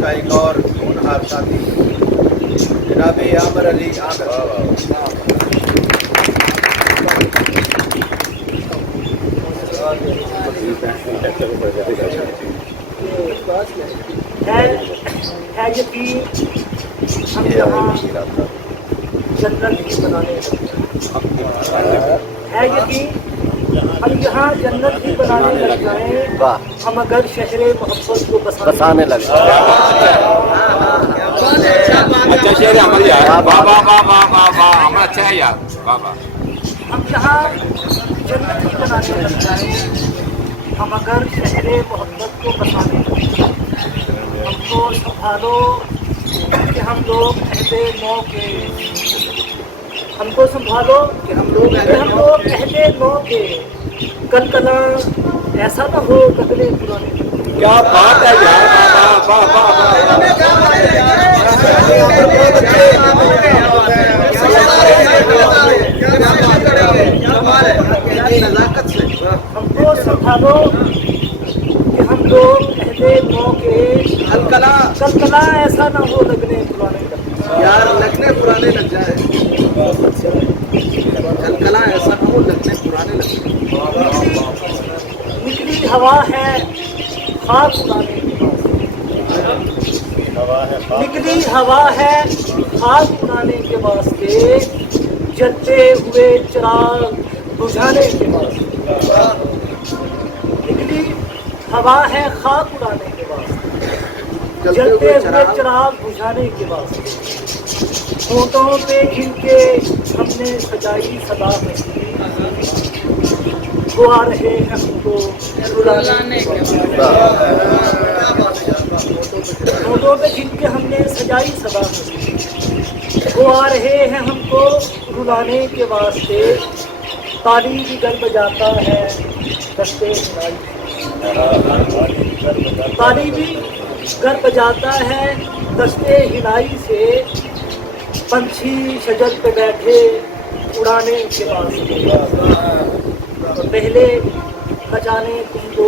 का एक और होनहार साथी जनाब आमिर अली है यकीन हम यहाँ जन्नत ही बनाने है यकीन हम यहाँ जन्नत ही बनाने लग जाएं हम अगर शहरे मोहब्बत को बसाने लग जाएं। अच्छा शेर अमल यार वाह वाह वाह वाह वाह वाह अमल अच्छा है यार वाह वाह। हम यहाँ जन्नत ही बनाने लग जाएं हम अगर शहरे मोहब्बत को बसाने लग जाएं। हमको संभालो कि हम लोग अहले नौ के हमको संभालो कि हम लोग अहले नौ के कल कला ऐसा ना हो कदले पुराने। क्या बात है यार वाह वाह वाह हमको संभालो कि हम लोग अहले नौ के कल कला ऐसा ना हो लगने पुराने यार लगने पुराने लग जाए कलकला ऐसा ना हो लगने पुराने लग जाए। निकली हवा है खाक उड़ाने के वास्ते निकली हवा है खाक उड़ाने के वास्ते जलते हुए चिराग बुझाने के वास्ते निकली हवा है खाक उड़ाने के वास्ते जलते हुए चिराग बुझाने के वास्ते होठों पे जिनके हमने सजाई सदा हंसी वो आ रहे हैं हमको रुलाने के होठों पे जिनके हमने सजाई सदा हंसी वो आ रहे हैं हमको रुलाने के वास्ते ताली भी गर बजाता है दस्ते ताली भी घर बजाता है दस्ते हिलाई से पंछी शजर पे बैठे उड़ाने के वास्ते तो पहले न जाने तुमको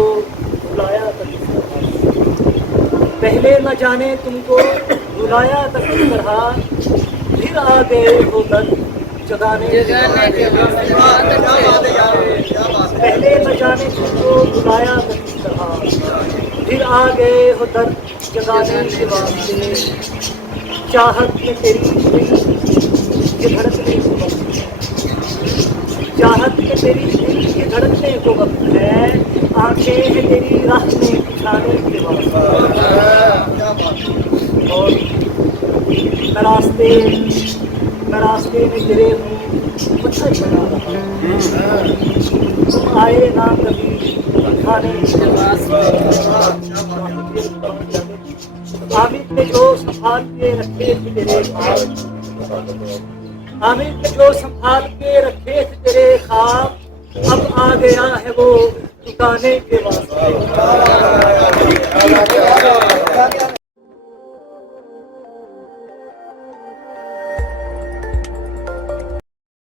बुलाया तक पहले न जाने तुमको बुलाया तक इस तरह फिर आ गए हो दर जगाने के पहले न जाने तुमको बुलाया तक इस तरह फिर आ गए हो दर जगाने के वास्ते चाहत में तेरी ये धड़कने को वक्त चाहत में तेरी ये धड़कने को वक्त है आंखें हैं तेरी राह में बिछाने के वास्ते और मैं रास्ते में गिरे हूँ पत्थर बना रहा तुम आए ना कभी खाने के वास्ते आमिर ने जो संभाल के रखे थे तेरे ख्वाब आमिर ने जो संभाल के रखे थे तेरे ख्वाब अब आ गया है वो टुकाने के वास्ते